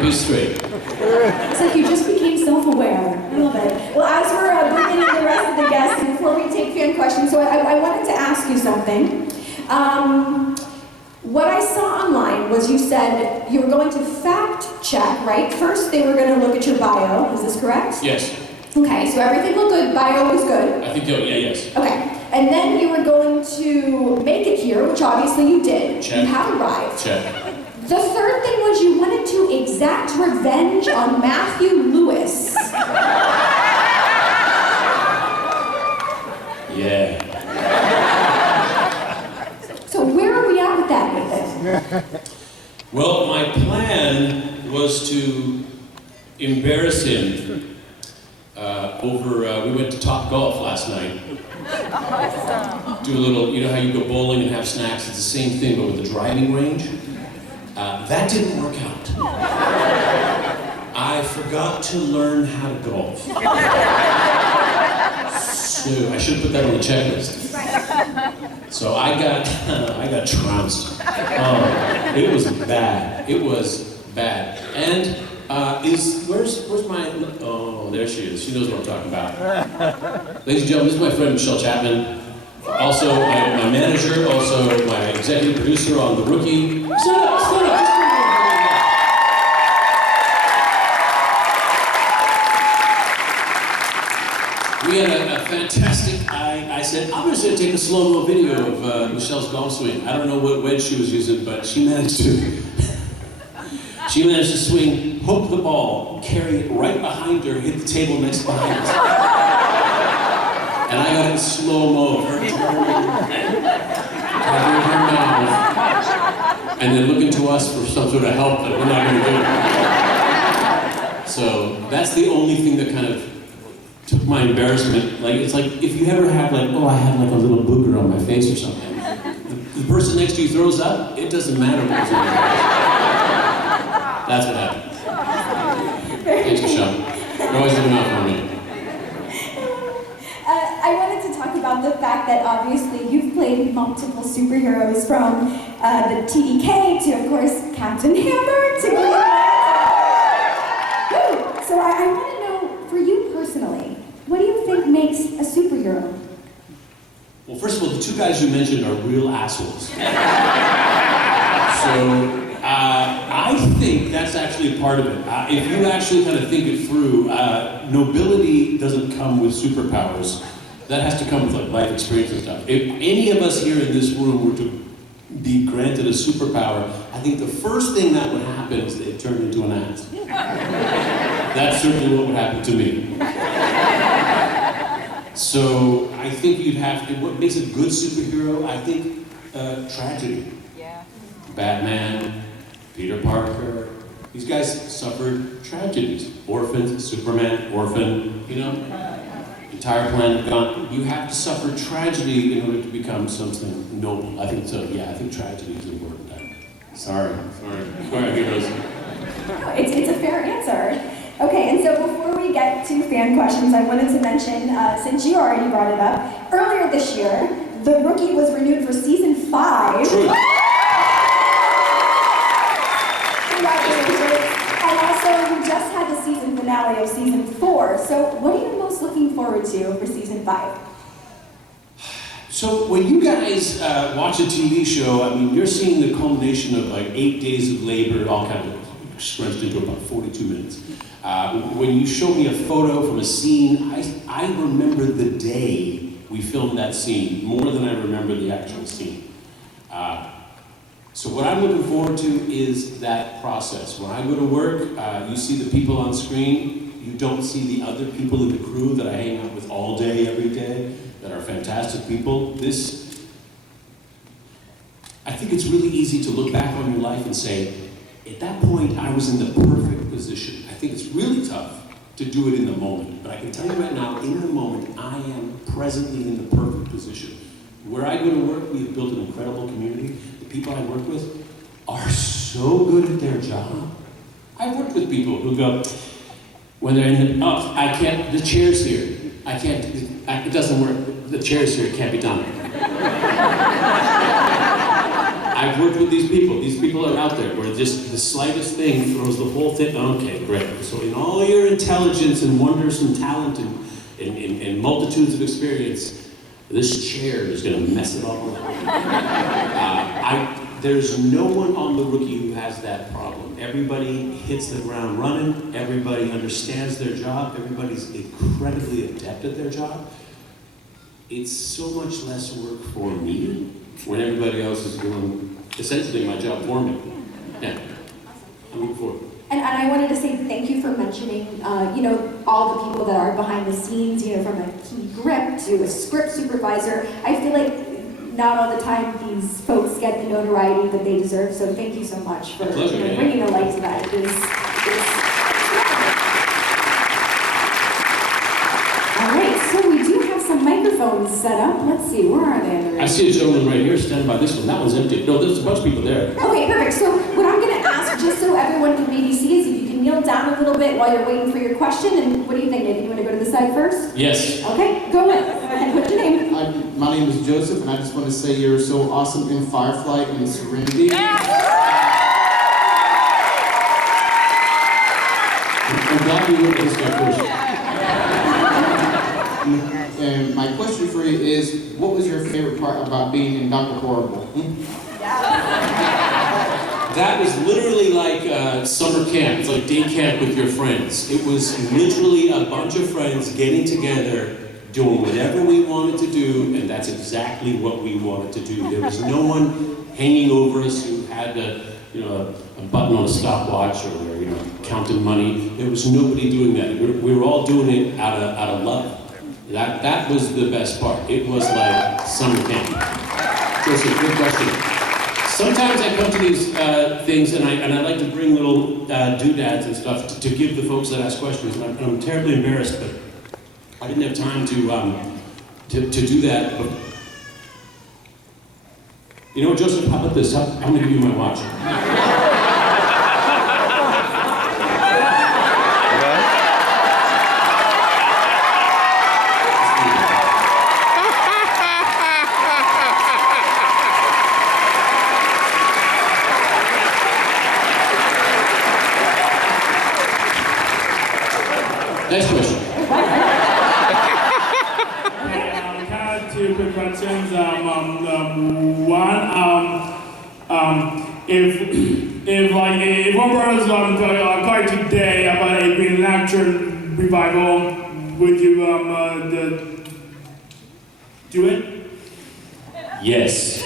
Wipe it straight. It's like you just became self-aware. I love it. Well, as we're bringing in the rest of the guests, and before we take fan questions, so I wanted to ask you something. What I saw online was you said you were going to fact check, right? First, they were going to look at your bio. Is this correct? Yes. Okay, so everything looked good. Bio was good. I think so, yeah, yes. Okay, and then you were going to make it here, which obviously you did. Check. You have arrived. Check. The third thing was you wanted to exact revenge on Matthew Lewis. Yeah. So where are we at with that, Nathan? Well, my plan was to embarrass him we went to Top Golf last night. Do a little, you know how you go bowling and have snacks? It's the same thing, but with a driving range. That didn't work out. I forgot to learn how to golf. So I should put that on the checklist. So I got trounced. Oh, it was bad. It was bad. And where's my? Oh, there she is. She knows what I'm talking about. Ladies and gentlemen, this is my friend Michelle Chapman. Also my manager, also my executive producer on The Rookie. Stand up. We had a fantastic, I said, I'm just going to take a slow-mo video of Michelle's golf swing. I don't know what wedge she was using, but she managed to swing, hook the ball, carry it right behind her, hit the table next behind us. And I got it in slow-mo, her covering her mouth, and then looking to us for some sort of help that we're not going to do. So that's the only thing that kind of took my embarrassment. Like, it's like if you ever have like, oh, I had like a little booger on my face or something. The person next to you throws up, it doesn't matter what was on your face. That's what happened. Thanks, Michelle. You're always looking out for me. I wanted to talk about the fact that obviously you've played multiple superheroes from the TDK to, of course, Captain Hammer to So I want to know, for you personally, what do you think makes a superhero? Well, first of all, the two guys you mentioned are real assholes. So, I think that's actually a part of it. If you actually kind of think it through, nobility doesn't come with superpowers. That has to come with like life experience and stuff. If any of us here in this room were to be granted a superpower, I think the first thing that would happen is that it turned into an ass. That's certainly what would happen to me. So I think you'd have to, what makes a good superhero, I think, tragedy. Yeah. Batman, Peter Parker, these guys suffered tragedies. Orphans, Superman, orphan, you know? Entire planet gone. You have to suffer tragedy in order to become something noble. I think so, yeah, I think tragedy is important. Sorry, heroes. It's a fair answer. Okay, and so before we get to fan questions, I wanted to mention, since you already brought it up, earlier this year, The Rookie was renewed for season 5. True. Congratulations. And also, we just had the season finale of season 4. So what are you most looking forward to for season 5? So when you guys watch a TV show, I mean, you're seeing the culmination of like 8 days of labor, all kind of scrunched into about 42 minutes. When you show me a photo from a scene, I remember the day we filmed that scene more than I remember the actual scene. So what I'm looking forward to is that process. When I go to work, you see the people on screen, you don't see the other people in the crew that I hang out with all day, every day, that are fantastic people. I think it's really easy to look back on your life and say, at that point, I was in the perfect position. I think it's really tough to do it in the moment. But I can tell you right now, in the moment, I am presently in the perfect position. Where I go to work, we've built an incredible community. The people I work with are so good at their job. I've worked with people who go, when they're in the, oh, I can't, the chair's here. I can't, it doesn't work. The chair's here, it can't be done. I I've worked with these people. These people are out there where just the slightest thing throws the whole thing. Okay, great. So in all your intelligence and wonders and talent and multitudes of experience, this chair is going to mess it all up. There's no one on The Rookie who has that problem. Everybody hits the ground running. Everybody understands their job. Everybody's incredibly adept at their job. It's so much less work for me when everybody else is doing essentially my job for me. Yeah, I'm looking forward. And I wanted to say thank you for mentioning, all the people that are behind the scenes, from a key grip to a script supervisor. I feel like not all the time these folks get the notoriety that they deserve, so thank you so much for bringing the light to that. All right, so we do have some microphones set up. Let's see, where are they? I see a gentleman right here standing by this one. That one's empty. No, there's a bunch of people there. Okay, perfect. So what I'm going to ask, just so everyone can maybe see, is if you can kneel down a little bit while you're waiting for your question. And what do you think, Nathan? You want to go to the side first? Yes. Okay, go ahead. What's your name? My name is Joseph, and I just want to say you're so awesome in Firefly and Serenity. I'm glad you went to this guy first. And my question for you is, what was your favorite part about being in Dr. Horrible? That was literally like summer camp. It's like day camp with your friends. It was literally a bunch of friends getting together, doing whatever we wanted to do, and that's exactly what we wanted to do. There was no one hanging over us who had a button on a stopwatch or counting money. There was nobody doing that. We were all doing it out of love. That was the best part. It was like summer camp. Joseph, good question. Sometimes I come to these things and I like to bring little doodads and stuff to give the folks that ask questions. And I'm terribly embarrassed, but I didn't have time to do that. But you know what, Joseph? How about this? I'm going to give you my watch. Next question. Two quick questions. One, if one brother's going today about a Green Lantern revival, would you do it? Yes.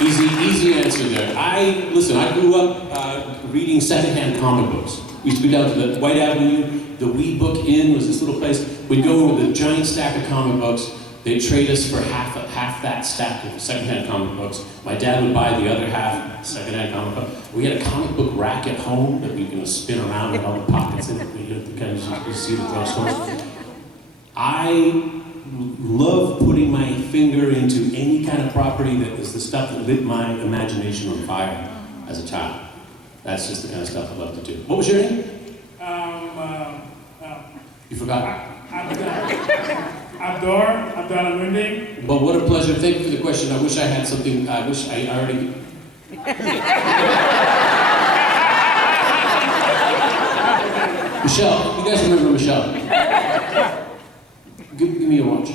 Easy answer there. I grew up reading secondhand comic books. We used to go down to the White Avenue. The Wee Book Inn was this little place. We'd go with a giant stack of comic books. They'd trade us for half that stack of secondhand comic books. My dad would buy the other half secondhand comic book. We had a comic book rack at home that we can spin around with all the pockets in it. You kind of you see the drugstore. I love putting my finger into any kind of property that is the stuff that lit my imagination on fire as a child. That's just the kind of stuff I love to do. What was your name? You forgot? Abdul Amundi. Well, what a pleasure. Thank you for the question. I wish I had something. I wish I already. Michelle, you guys remember Michelle? Give me a watch.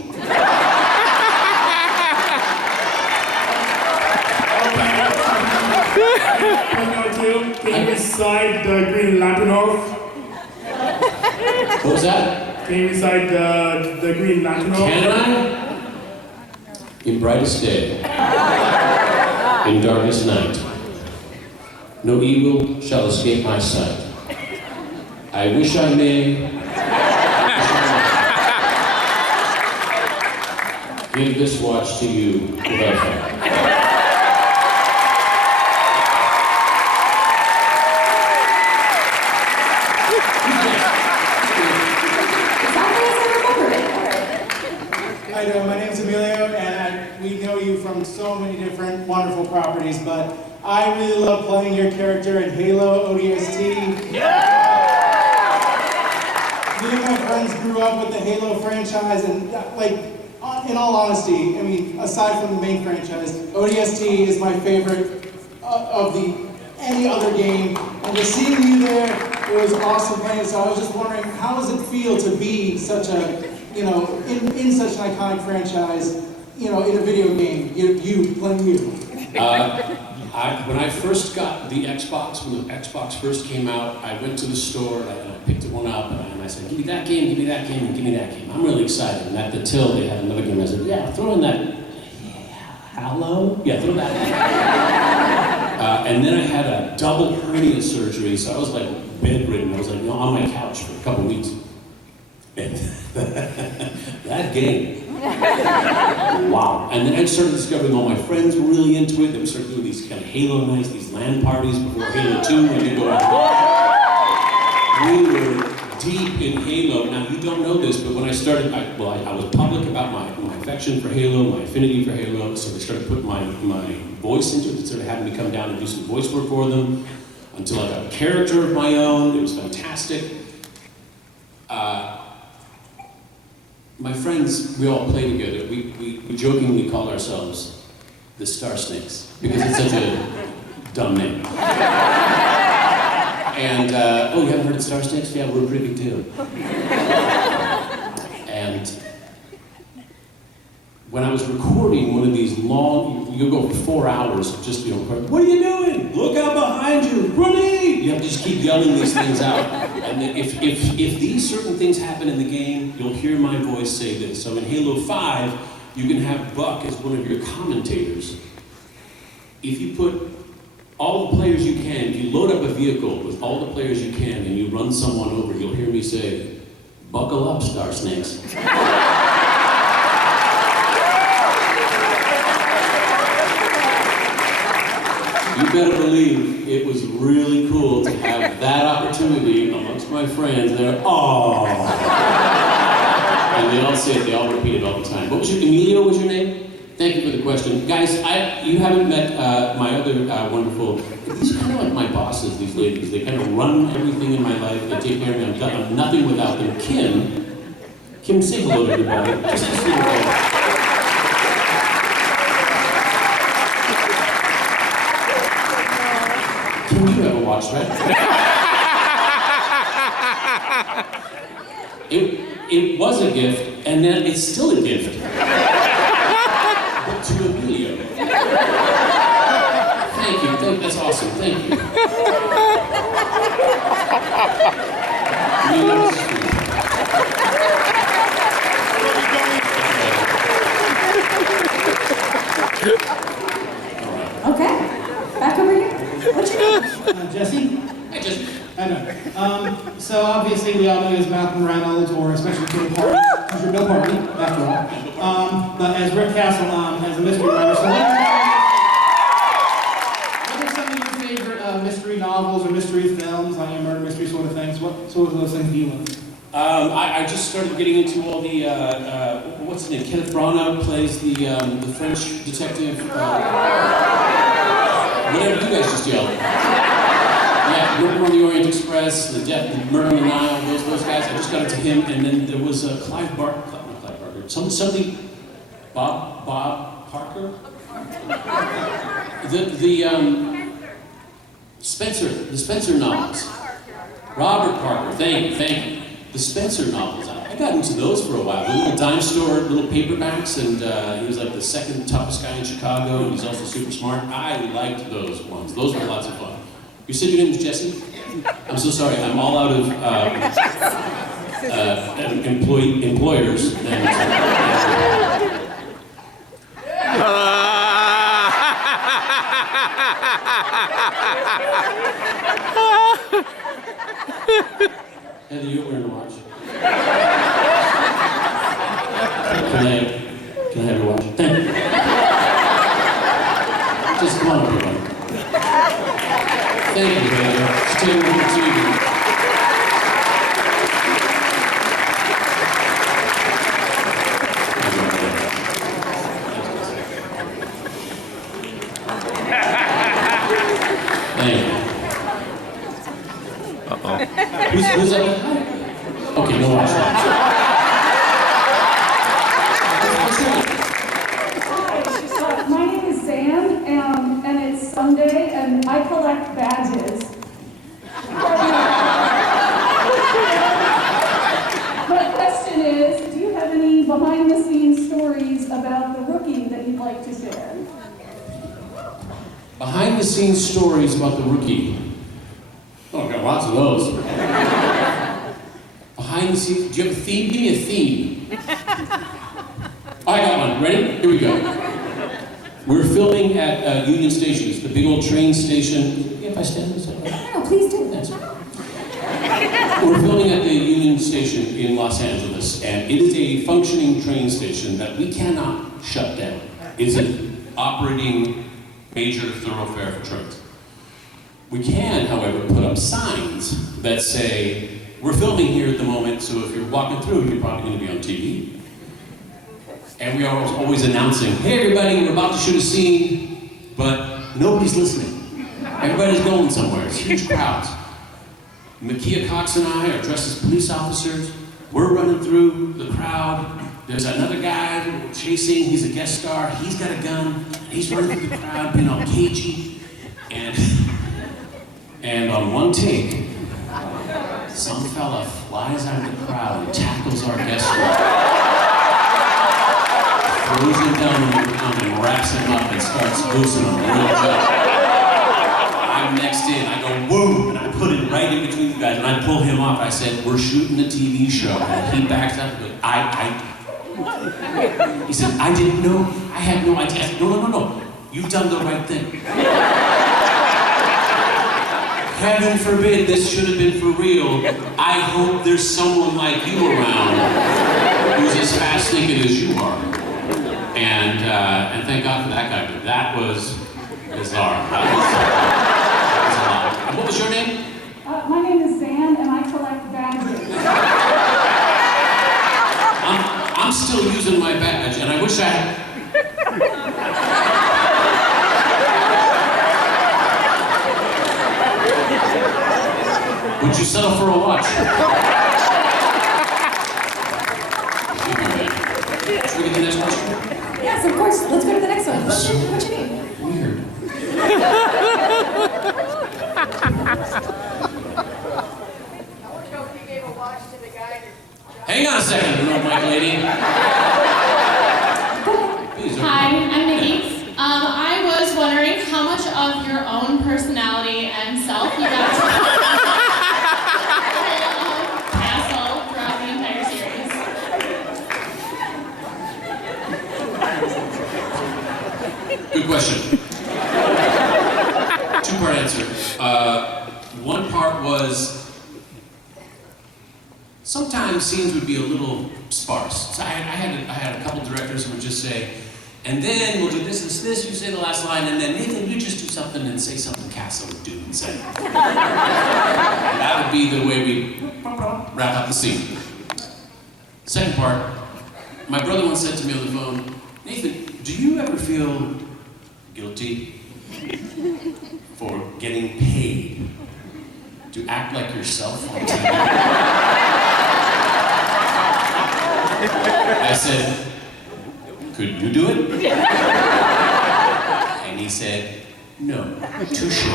Can you recite the Green Lantern Oath? What was that? Can you recite the Green Lantern Oath? Can I? In brightest day, in darkest night, no evil shall escape my sight. I wish I may give this watch to you without fail. Hi, my name's Emilio, and we know you from so many different wonderful properties, but I really love playing your character in Halo ODST. Me and my friends grew up with the Halo franchise, and in all honesty, I mean, aside from the main franchise, ODST is my favorite of any other game. And just seeing you there, it was awesome playing. So I was just wondering, how does it feel to be such a, in such an iconic franchise, in a video game, you playing you? When I first got the Xbox, when the Xbox first came out, I went to the store and I picked one up and I said, give me that game, give me that game, and give me that game. I'm really excited. And at the till, they had another game. I said, yeah, throw in that. Halo? Yeah, throw that in. And then I had a double hernia surgery, so I was like bedridden. I was like, on my couch for a couple weeks. And that game. Wow. And then I started discovering all my friends were really into it. They would start doing these kind of Halo nights, these LAN parties before Halo 2, when you go out. We were deep in Halo. Now, you don't know this, but when I started, I was public about my affection for Halo, my affinity for Halo, so they started putting my voice into it. They started having me come down and do some voice work for them, until I got a character of my own. It was fantastic. My friends, we all play together. We jokingly call ourselves the Star Snakes, because it's such a dumb name. And, you haven't heard of Star Snakes? Yeah, we're a pretty big deal. And when I was recording one of these long, you go for 4 hours of just, what are you doing? Look out behind you, grenade! You have to just keep yelling these things out. And if these certain things happen in the game, you'll hear my voice say this. So in Halo 5, you can have Buck as one of your commentators. If you put all the players you can, if you load up a vehicle with all the players you can and you run someone over, you'll hear me say, buckle up, Star Snakes. You better believe it was really cool to have that opportunity amongst my friends. They're, oh. And they all say it, they all repeat it all the time. Emilio was your name? Thank you for the question. Guys, you haven't met my other wonderful, these are kind of like my bosses, these ladies. They kind of run everything in my life. They take care of me. I'm nothing without them. Kim, say hello to everybody. Just say hello. Kim, you haven't watched, right? It was a gift, and then it's still a gift. But to Emilio. Thank you, that's awesome, thank you. Emilio, this is for you. Okay, back over here. What's your name? Jesse? Hey, Jesse. I know. So obviously we all know you as Malcolm Reynolds, or especially Bill Party, because you're Bill Party, after all. But as Rick Castle, as a mystery writer, so what are some of your favorite mystery novels or mystery films, like murder mystery sort of things? What sort of those things do you love? I just started getting into all the, what's his name? Kenneth Branagh plays the French detective. Whatever you guys just yelled. Yeah, Murder on the Orient Express, the Murder in the Nile, those guys. I just got into him, and then there was not Clive Barker, somebody, Bob Parker? The Spencer novels. Robert Parker, thank you. The Spencer novels, I got into those for a while. The little dime store, little paperbacks, and he was like the second toughest guy in Chicago, and he's also super smart. I liked those ones. Those were lots of fun. You said your name was Jesse? I'm so sorry, I'm all out of employers. Heather, you're wearing a watch. Can I have your watch? Thank you. Just come on, everybody. Thank you, Heather. Stay with the TV. Thank you. Who's that? Okay, no watch. and I collect badges. My question is, do you have any behind-the-scenes stories about the rookie that you'd like to share? Behind the scenes stories about the rookie. Oh, I've got lots of those. Behind the scenes, do you have a theme? Give me a theme. I got one. Ready? Here we go. We're filming at Union Station. It's the big old train station. If I stand this up. No, please do. That's right. We're filming at the Union Station in Los Angeles, and it is a functioning train station that we cannot shut down. It's an operating major thoroughfare for trains. We can, however, put up signs that say, we're filming here at the moment, so if you're walking through, you're probably going to be on TV. And we are always announcing, hey everybody, we're about to shoot a scene, but nobody's listening. Everybody's going somewhere, it's huge crowds. Makia Cox and I are dressed as police officers. We're running through the crowd. There's another guy chasing, he's a guest star, he's got a gun, he's running through the crowd, being all cagey. And on one take, some fella flies out of the crowd and tackles our guest star. Throws him down on the ground and wraps him up and starts boosting him real good. I'm next in, I go, whoa, and I put it right in between you guys, and I pull him off. I said, we're shooting a TV show. And he backs up and goes, he said, I didn't know, I had no idea. I said, no, you've done the right thing. Heaven forbid this should have been for real. I hope there's someone like you around who's as fast thinking as you are. And thank God for that guy, but that was bizarre. That was a lot. And what was your name? My name is Zan, and I collect badges. I'm still using my badge, and I wish I had. Would you settle for a watch? Should we get the next question? Yes, of course. Let's go to the next one. What's your name? Weird. Hang on a second, little mic lady. Please, Hi, I'm Nikki. I was wondering how much of your own personality and self you got to castle throughout the entire series. Good question. Two-part answer. One part was, sometimes scenes would be a little sparse. So I had a couple directors who would just say, and then we'll do this, you say the last line, and then Nathan, you just do something and say something Castle would do and say. And that would be the way we wrap up the scene. Second part, my brother once said to me on the phone, Nathan, do you ever feel guilty for getting paid to act like yourself on TV? I said, could you do it? And he said, no, touche.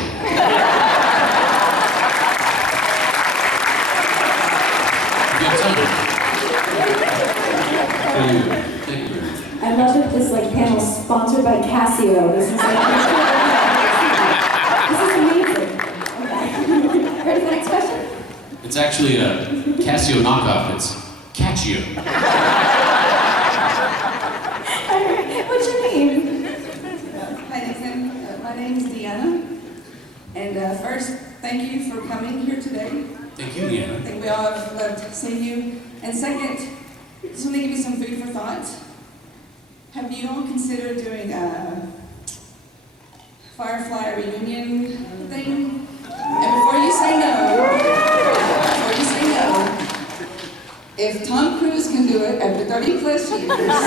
Good time. Thank you. I love that this panel's sponsored by Casio. This is amazing. Okay. Ready for the next question? It's actually a Casio knockoff. It's Catchio. What's your name? Hi, Nathan. My name is Deanna. And first, thank you for coming here today. Thank you, Deanna. I think we all have loved seeing you. And second, just want to give you some food for thought. Have you all considered doing a Firefly reunion thing? And before you say no, if Tom Cruise can do it after 30 plus years,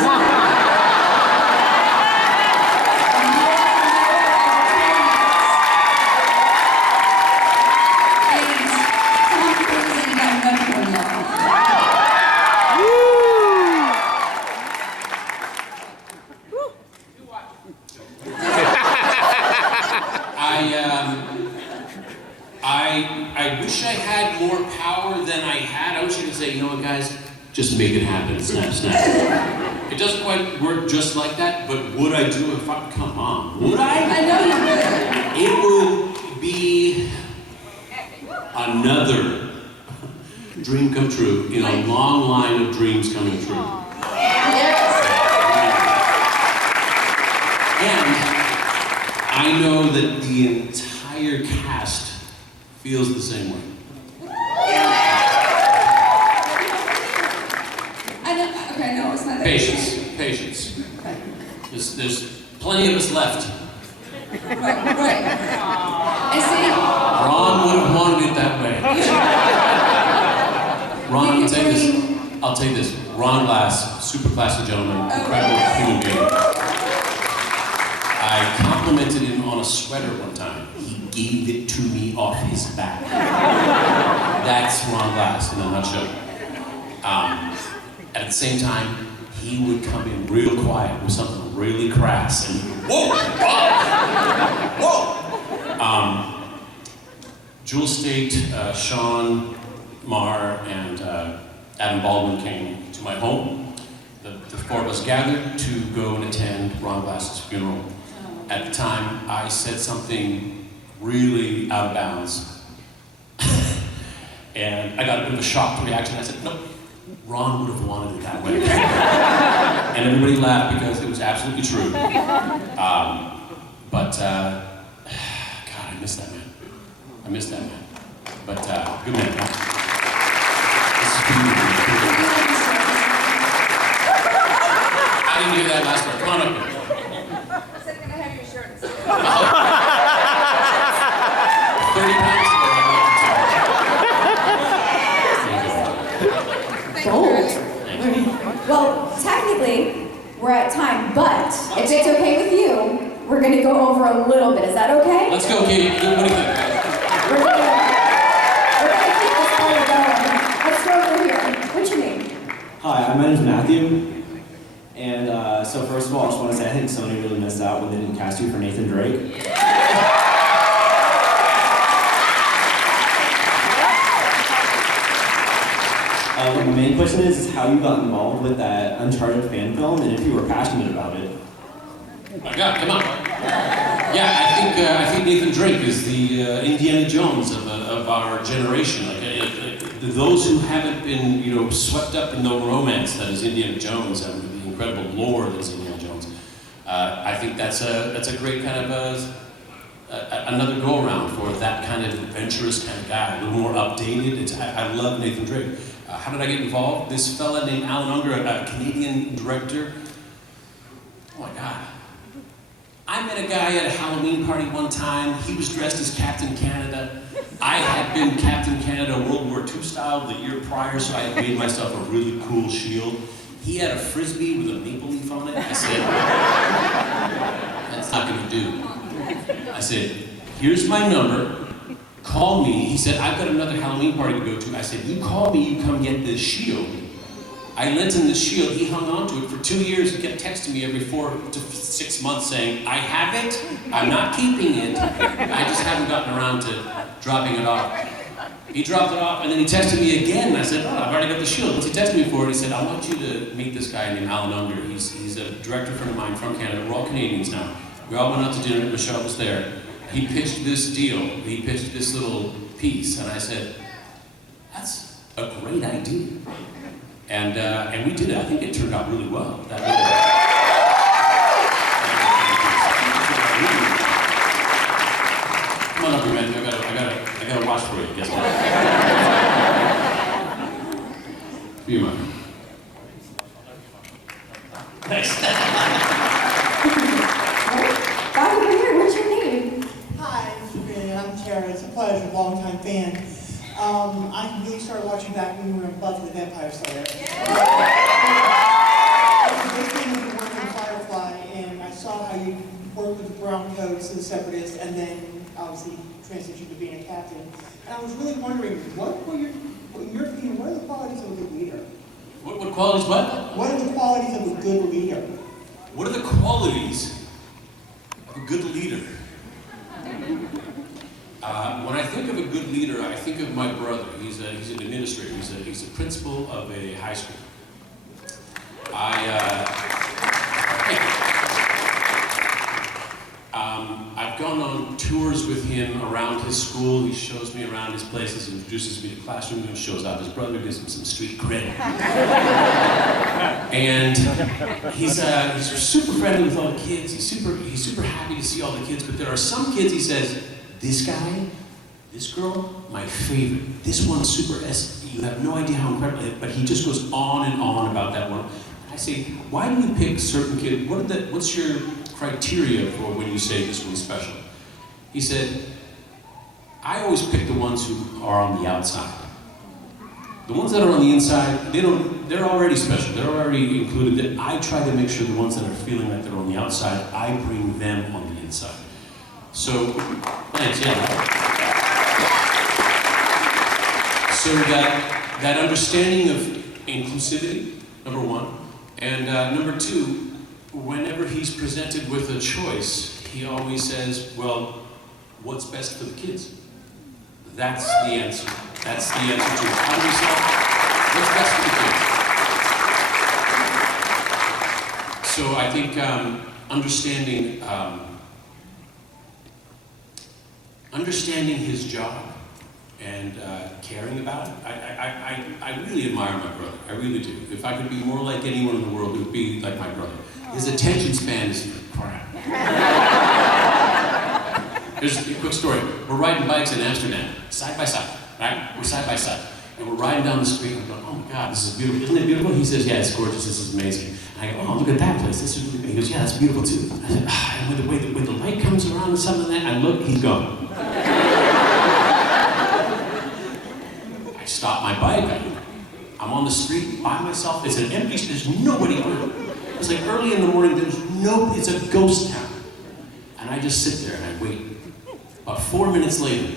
I wish I had more power than I had. I wish I could say, you know what, guys, just make it happen. Snap, snap. It doesn't quite work just like that, but would I do it if I, come on, would I? I know you would. It would be another dream come true in a long line of dreams coming true. And I know that the entire cast feels the same way. Okay, no, it's not that. Patience. There's plenty of us left. Right. And see, Ron would have wanted it that way. Ron, I'll take this. Ron Glass, super classy gentleman, incredible human being. I complimented him on a sweater one time. He gave it to me off his back. That's Ron Glass in a nutshell. At the same time, he would come in real quiet with something really crass and whoa! Jewel State, Sean Marr, and Adam Baldwin came to my home. The four of us gathered to go and attend Ron Glass's funeral. At the time, I said something really out of bounds. And I got a bit of a shocked reaction. I said, no, Ron would have wanted it that way. And everybody laughed because it was absolutely true. God, I miss that man. But good man. I didn't hear that last part. Come on up here. I said, can I have your shirt? 30 pounds Bold. Well, technically, we're at time, but if it's okay with you, we're going to go over a little bit. Is that okay? Let's go, Katie. What do you think? We're gonna keep this party going. Let's go over here. What's your name? Hi, my name is Matthew. And so first of all, I just want to say I think Sony really missed out when they didn't cast you for Nathan Drake. My main question is how you got involved with that Uncharted fan film and if you were passionate about it. My God, come on. Yeah, I think Nathan Drake is the Indiana Jones of our generation. Those who haven't been, swept up in the romance that is Indiana Jones and the incredible lore that is Indiana Jones, I think that's a great kind of another go around for that kind of adventurous kind of guy, a little more updated. I love Nathan Drake. How did I get involved? This fella named Alan Unger, a Canadian director. Oh my God. I met a guy at a Halloween party one time. He was dressed as Captain Canada. I had been Captain Canada World War II style the year prior, so I had made myself a really cool shield. He had a Frisbee with a maple leaf on it. I said, that's not gonna do. I said, here's my number. Call me. He said, I've got another Halloween party to go to. I said, you call me, you come get this shield. I lent him the shield. He hung on to it for 2 years. He kept texting me every 4 to 6 months saying, I have it, I'm not keeping it. I just haven't gotten around to dropping it off. He dropped it off and then he texted me again. And I said, oh, I've already got the shield. What's he texted me for? And he said, I want you to meet this guy named Alan Unger. He's a director friend of mine from Canada. We're all Canadians now. We all went out to dinner. Michelle was there. He pitched this deal. He pitched this little piece. And I said, that's a great idea. And we did it. I think it turned out really well. That Come on up here, man. I gotta watch for you. Guess what? Be mine. Thanks. Back over here. What's your name? Hi, I'm Tara. It's a pleasure, longtime fan. I really started watching back when we were in Buffy the Vampire Slayer. I was a big fan of your work in Firefly, and I saw how you worked with the Brown Coats and the Separatists, and then obviously transitioned to being a captain. And I was really wondering, in your opinion, what are the qualities of a good leader? What qualities what? What are the qualities of a good leader? What are the qualities of a good leader? When I think of a good leader, I think of my brother. He's an administrator. He's a principal of a high school. I've gone on tours with him around his school. He shows me around his places, he introduces me to classrooms, and shows off his brother, gives him some street cred. And he's super friendly with all the kids. He's super happy to see all the kids. But there are some kids he says, this guy, this girl, my favorite. This one's super S. You have no idea how incredible. But he just goes on and on about that one. I say, why do you pick certain kids? What's your criteria for when you say this one's special? He said, I always pick the ones who are on the outside. The ones that are on the inside, they're already special. They're already included. I try to make sure the ones that are feeling like they're on the outside, I bring them on the inside. So, thanks, yeah. So that understanding of inclusivity, number one. And number two, whenever he's presented with a choice, he always says, well, what's best for the kids? That's the answer. That's the answer to it. How do we solve what's best for the kids? So I think understanding his job and caring about it, I really admire my brother. I really do. If I could be more like anyone in the world, it would be like my brother. His attention span is crap. There's a quick story. We're riding bikes in Amsterdam, side by side, right? We're side by side. And we're riding down the street, and I'm going, oh my God, this is beautiful. Isn't it beautiful? He says, yeah, it's gorgeous, this is amazing. And I go, oh, look at that place, this is really great. He goes, yeah, that's beautiful too. I said, and when the light comes around and something like that, I look, he's gone. I stop my bike, I'm on the street by myself, it's an empty street, there's nobody around. It's like early in the morning, it's a ghost town. And I just sit there and I wait. About 4 minutes later,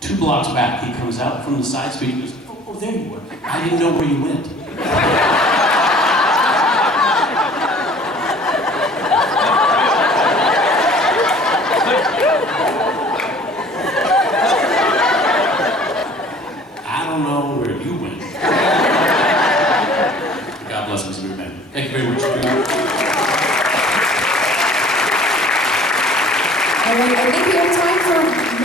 2 blocks back, he comes out from the side street and goes, oh, there you were. I didn't know where you went. I don't know where you went. God bless Mr. Goodman. Thank you very much. All right, I think we have time for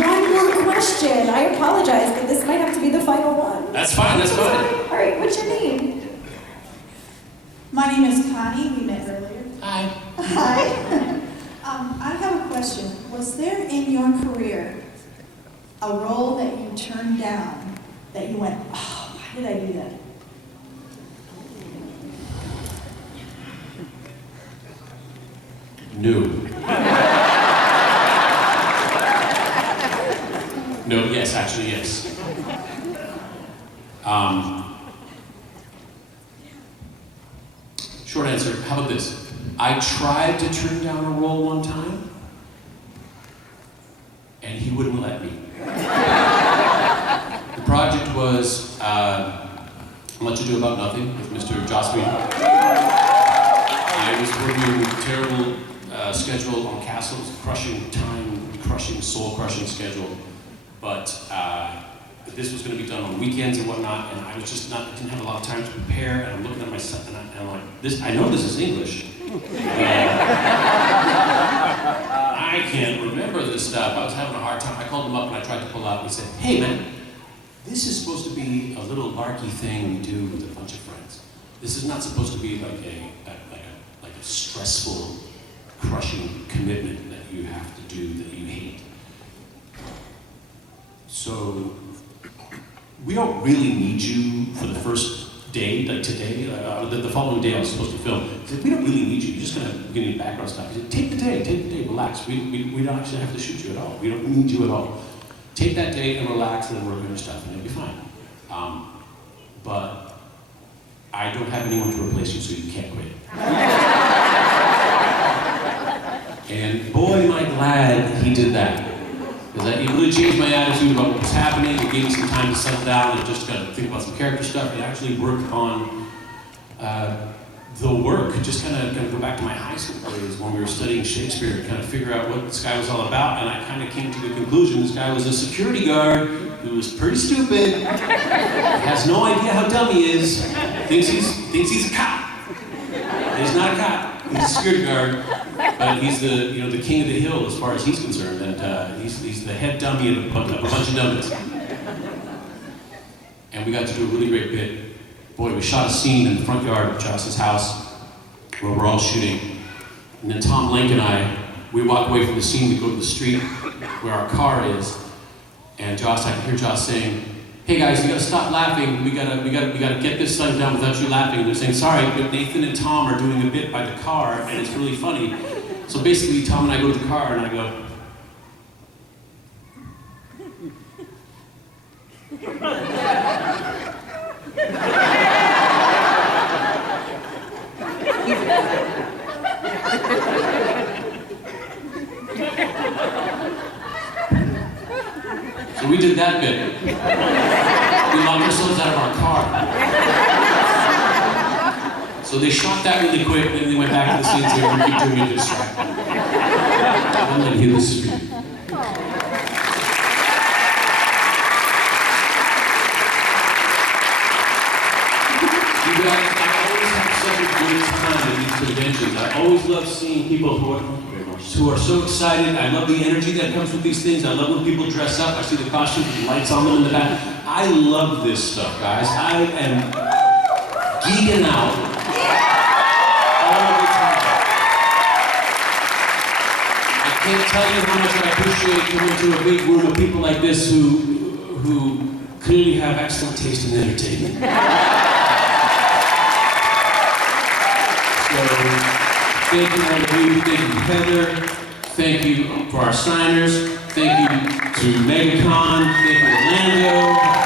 one more question. I apologize, but this might have to be the final one. That's fine, that's fine. All right, what's your name? My name is Connie. We met earlier. Hi. Hi. I have a question. Was there in your career a role that you turned down that you went, oh, why did I do that? No. No, yes, actually, yes. Short answer, how about this? I tried to turn down a role one time, and he wouldn't let me. The project was Much Ado About Nothing with Mr. Joss Whedon. I was working a terrible schedule on Castles, crushing time, crushing, soul-crushing schedule. But this was going to be done on weekends and whatnot, and I was just didn't have a lot of time to prepare, and I'm looking at myself, and I'm like, I know this is English. I can't remember this stuff. I was having a hard time. I called him up and I tried to pull out, and he said, hey man, this is supposed to be a little larky thing we do with a bunch of friends. This is not supposed to be like a stressful, crushing commitment that you have to do that you hate. So, we don't really need you for the first day, like today, the following day I was supposed to film. He said, we don't really need you, you're just gonna give me background stuff. He said, take the day, relax. We don't actually have to shoot you at all. We don't need you at all. Take that day and relax and then work on your stuff and you'll be fine. But I don't have anyone to replace you, so you can't quit. And boy, am I glad he did that. Because it really changed my attitude about what was happening. It gave me some time to settle down and just kind of think about some character stuff and actually work on the work, just kind of go back to my high school days when we were studying Shakespeare, kind of figure out what this guy was all about, and I kind of came to the conclusion this guy was a security guard who was pretty stupid, has no idea how dumb he is, thinks he's a cop. He's not a cop, he's a security guard, but he's the king of the hill as far as he's concerned, and he's the head dummy of a bunch of dummies. And we got to do a really great bit. Boy, we shot a scene in the front yard of Joss's house where we're all shooting. And then Tom Link and we walk away from the scene, we go to the street where our car is, and I can hear Joss saying, "Hey guys, you gotta stop laughing. We gotta get this thing done without you laughing." And they're saying, "Sorry, but Nathan and Tom are doing a bit by the car, and it's really funny." So basically, Tom and I go to the car, and I go, so we did that bit. We locked ourselves out of our car. So they shot that really quick, and then they went back to the scene and said, "We're keep doing it to distract me." I'm gonna hear this is for you. You guys, I always have such a good time at these conventions. I always love seeing people who are so excited. I love the energy that comes with these things. I love when people dress up. I see the costumes with the lights on them in the back. I love this stuff, guys. I am geeking out all the time. I can't tell you how much I appreciate coming to a big room of people like this who clearly have excellent taste in entertainment. So, thank you all of you. Thank you, Heather. Thank you for our signers. Thank you to Megacon. Thank you, Orlando.